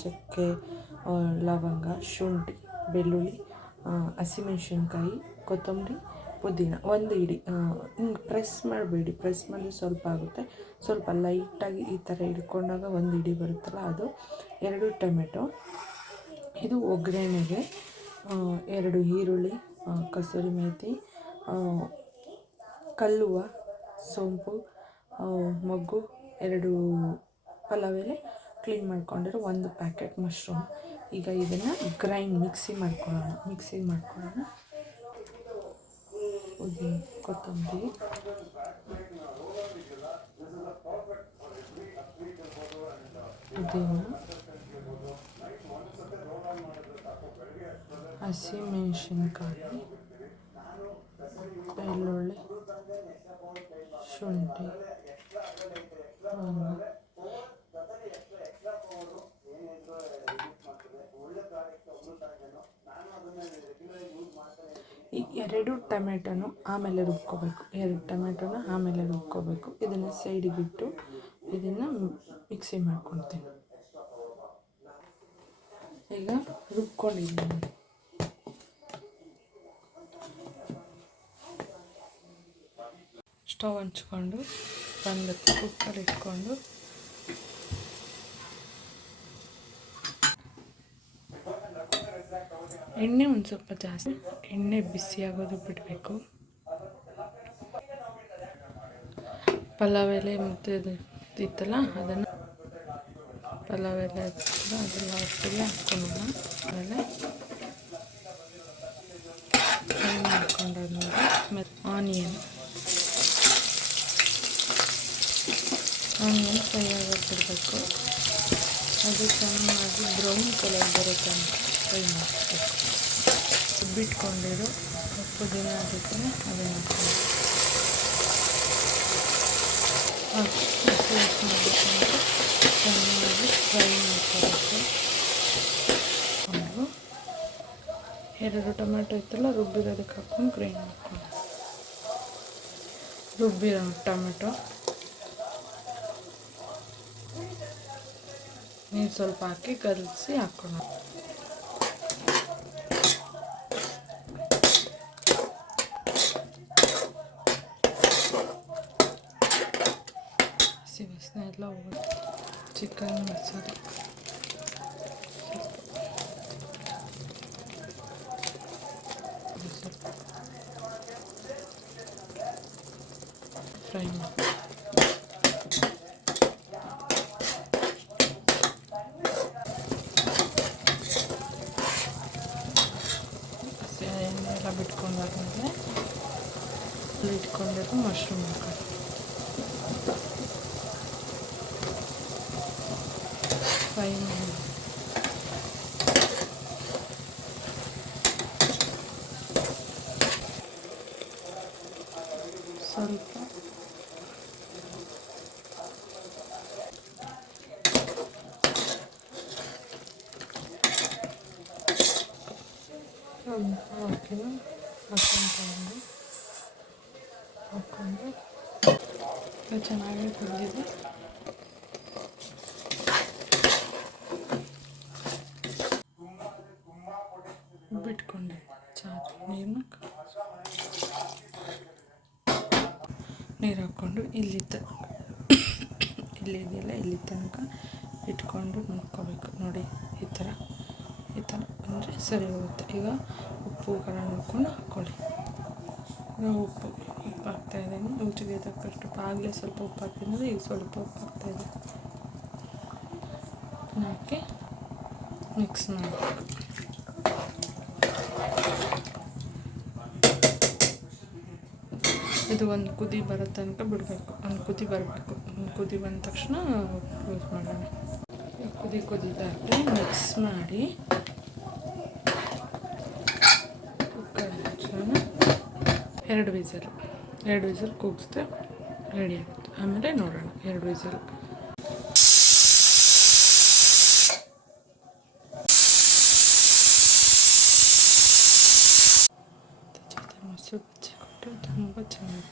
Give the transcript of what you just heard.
ಚಕ್ಕೆ, ಲವಂಗ, ಶುಂಠಿ, ಬೆಳ್ಳುಳ್ಳಿ, ಹಸಿಮೆಣ್ಸಿನ್ಕಾಯಿ, ಕೊತ್ತಂಬರಿ, ಪುದೀನ ಒಂದು ಇಡಿ. ಹಿಂಗೆ ಪ್ರೆಸ್ ಮಾಡಬೇಡಿ, ಪ್ರೆಸ್ ಮಾಡಿದ್ರೆ ಸ್ವಲ್ಪ ಆಗುತ್ತೆ. ಸ್ವಲ್ಪ ಲೈಟಾಗಿ ಈ ಥರ ಹಿಡ್ಕೊಂಡಾಗ ಒಂದು ಇಡಿ ಬರುತ್ತಲ್ಲ ಅದು. 2 ಟೊಮೆಟೊ. ಇದು ಒಗ್ಗರಣೆಗೆ 2 ಈರುಳ್ಳಿ, ಕಸೂರಿ ಮೇಥಿ, ಕಲ್ಲುವ, ಸೋಂಪು, ಮೊಗ್ಗು, 2 ಪಲಾವ್ ಎಲೆ, ಕ್ಲೀನ್ ಮಾಡ್ಕೊಂಡಿರೋ 1 ಪ್ಯಾಕೆಟ್ ಮಶ್ರೂಮ್. ಈಗ ಇದನ್ನು ಮಿಕ್ಸಿಗೆ ಮಾಡ್ಕೊಳ್ಳೋಣ. ಪುದೀನ, ಕೊತ್ತಂಬರಿ, ಹಸಿಮೆಣಸಿನ್ಕಾಯಿ, ಬೆಳ್ಳುಳ್ಳಿ, ಶುಂಠಿ, ಈ 2 ಟೊಮೆಟೊನು ಆಮೇಲೆ ರುಬ್ಕೋಬೇಕು. 2 ಟೊಮೆಟೊನ ಆಮೇಲೆ ರುಬ್ಕೋಬೇಕು. ಇದನ್ನು ಸೈಡಿಗಿಟ್ಟು ಇದನ್ನು ಮಿಕ್ಸಿ ಮಾಡ್ಕೊಳ್ತೀನಿ. ಈಗ ರುಬ್ಕೊಂಡಿದ್ದೀನಿ. ಸ್ಟವ್ ಹಂಚ್ಕೊಂಡು ಒಂದು ಕುಕ್ಕರ್ ಇಟ್ಕೊಂಡು ಎಣ್ಣೆ ಒಂದು ಸ್ವಲ್ಪ ಜಾಸ್ತಿ, ಎಣ್ಣೆ ಬಿಸಿಯಾಗೋದು ಬಿಡಬೇಕು. ಪಲಾವ್ ಎಲೆ ಮತ್ತು ಇತ್ತಲ್ಲ ಅದನ್ನು ಪಲಾವ್ ಎಲೆ ಅದೆಲ್ಲ ಒಟ್ಟಿಗೆ ಹಾಕ್ಕೊಳ್ಳೋಣ. ಆಮೇಲೆ ಫ್ರೈ ಮಾಡ್ಕೊಂಡಾದ್ಮೇಲೆ ಮತ್ತು ಆನಿಯನ್ ಫ್ರೈ ಆಗೋದು ಬಿಡಬೇಕು. ಅದು ಚೆನ್ನಾಗಿ ಬ್ರೌನ್ ಕಲರ್ ಬರುತ್ತೆ ಅಂತ ಫ್ರೈ ಮಾಡಬೇಕು. ಬಿಟ್ಕೊಂಡಿರೋ ಪುದೀನ ಅದಕ್ಕೆ ಅದನ್ನು ಮಾಡಿಕೊಂಡು ಚೆನ್ನಾಗಿ ಫ್ರೈ ಮಾಡ್ಕೋಬೇಕು. 2 ಟೊಮೆಟೊ ಇತ್ತಲ್ಲ ರುಬ್ಬಿರೋದಕ್ಕೆ ಹಾಕ್ಕೊಂಡು ಗ್ರೈಂಡ್ ಮಾಡ್ಕೊಂಡು ರುಬ್ಬಿರೋ ಟೊಮೆಟೊ ನೀರು ಸ್ವಲ್ಪ ಹಾಕಿ ಕಲಸಿ ಹಾಕೋಣ. ಹಸಿ ವಾಸನೆ ಎಲ್ಲ ಹೋಗುತ್ತೆ. ಚಿಕನ್ ಮಸಾಲೆ ಫ್ರೈ ಮಾಡಿ ಎಲ್ಲ ಬಿಟ್ಕೊಂಡಾದ್ಮೇಲೆ ಇಟ್ಕೊಂಡಿರೋ ಮಶ್ರೂಮ್ ಹಾಕೋದು. ಫ್ರೈ ಮಾಡಿ ಸ್ವಲ್ಪ ಹಾಕ್ಕೊಂಡು ಚೆನ್ನಾಗಿ ಕುದಿದೆ. ಬಿಟ್ಕೊಂಡೆ ನೀರು ಹಾಕ್ಕೊಂಡು ಇಲ್ಲಿದೆಯಲ್ಲ ಇಲ್ಲಿ ತನಕ ಇಟ್ಕೊಂಡು ನೋಡ್ಕೋಬೇಕು. ನೋಡಿ ಈ ಥರ ಅಂದರೆ ಸರಿ ಹೋಗುತ್ತೆ. ಈಗ ಉಪ್ಪು ಖಾರ ನೋಡ್ಕೊಂಡು ಹಾಕ್ಕೊಳ್ಳಿ. ಉಪ್ಪು ಹಾಕ್ತಾಯಿದ್ದೀನಿ. ರುಚಿಗೆ ತಕ್ಕಷ್ಟು ಆಗಲೇ ಸ್ವಲ್ಪ ಉಪ್ಪು ಹಾಕ್ತಿದ್ರೆ ಈಗ ಸ್ವಲ್ಪ ಉಪ್ಪು ಹಾಕ್ತಾಯಿದ್ದೆ. ಹಾಕಿ ಮಿಕ್ಸ್ ಮಾಡಬೇಕು. ಇದು ಒಂದು ಕುದಿ ಬರೋ ತನಕ ಬಿಡಬೇಕು. ಒಂದು ಕುದಿ ಬರಬೇಕು. ಒಂದು ಕುದಿ ಬಂದ ತಕ್ಷಣ ಯೂಸ್ ಮಾಡೋಣ. ಕುದಿದಾದರೆ ಮಿಕ್ಸ್ ಮಾಡಿ ಕುಕ್ಕರ್ ಮುಚ್ಚೋಣ. 2 ವಿಸಲ್ ಕೂಗಿಸ್ದೆ ರೆಡಿ ಆಗುತ್ತೆ. ಆಮೇಲೆ ನೋಡೋಣ 2 ವಿಸಲ್. ಮೊಸರು ಬಜ್ಜಿ ಕೊಟ್ಟು ತುಂಬ ಚೆನ್ನಾಗಿ